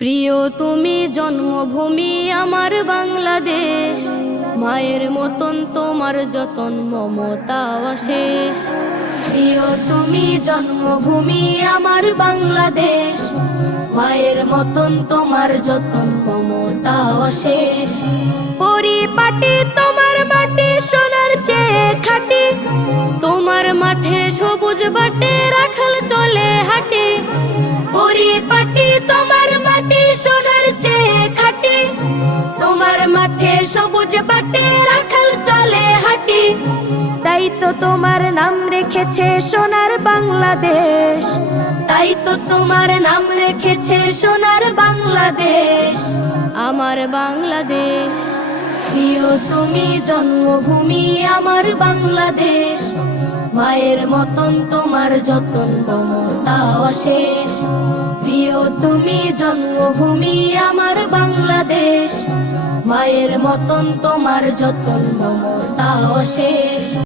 প্রিয় তুমি জন্মভূমি আমার বাংলাদেশ, মায়ের মতন তোমার যতন মমতা অশেষ। প্রিয় তুমি জন্মভূমি আমার বাংলাদেশ, মায়ের মতন তোমার যতন মমতা অশেষ। পরিপাটি তোমার মাটি সোনার চেয়ে খাঁটি, তোমার মাঠে সবুজ বাটে রাখাল চলে হাঁটি। পরিপাটি তোমার মাটি সোনার চেয়ে খাঁটি, তোমার মাঠে সবুজ বাটে রাখাল চলে হাঁটি। তাই তো তোমার নাম রেখেছে সোনার বাংলাদেশ, তাই তো তোমার নাম রেখেছে সোনার বাংলাদেশ, আমার বাংলাদেশ। প্রিয় তুমি জন্মভূমি আমার বাংলাদেশ, মায়ের মতন তোমার যতন মমতা অশেষ। প্রিয় তুমি জন্মভূমি আমার বাংলাদেশ, মায়ের মতন তোমার যতন মমতা অশেষ।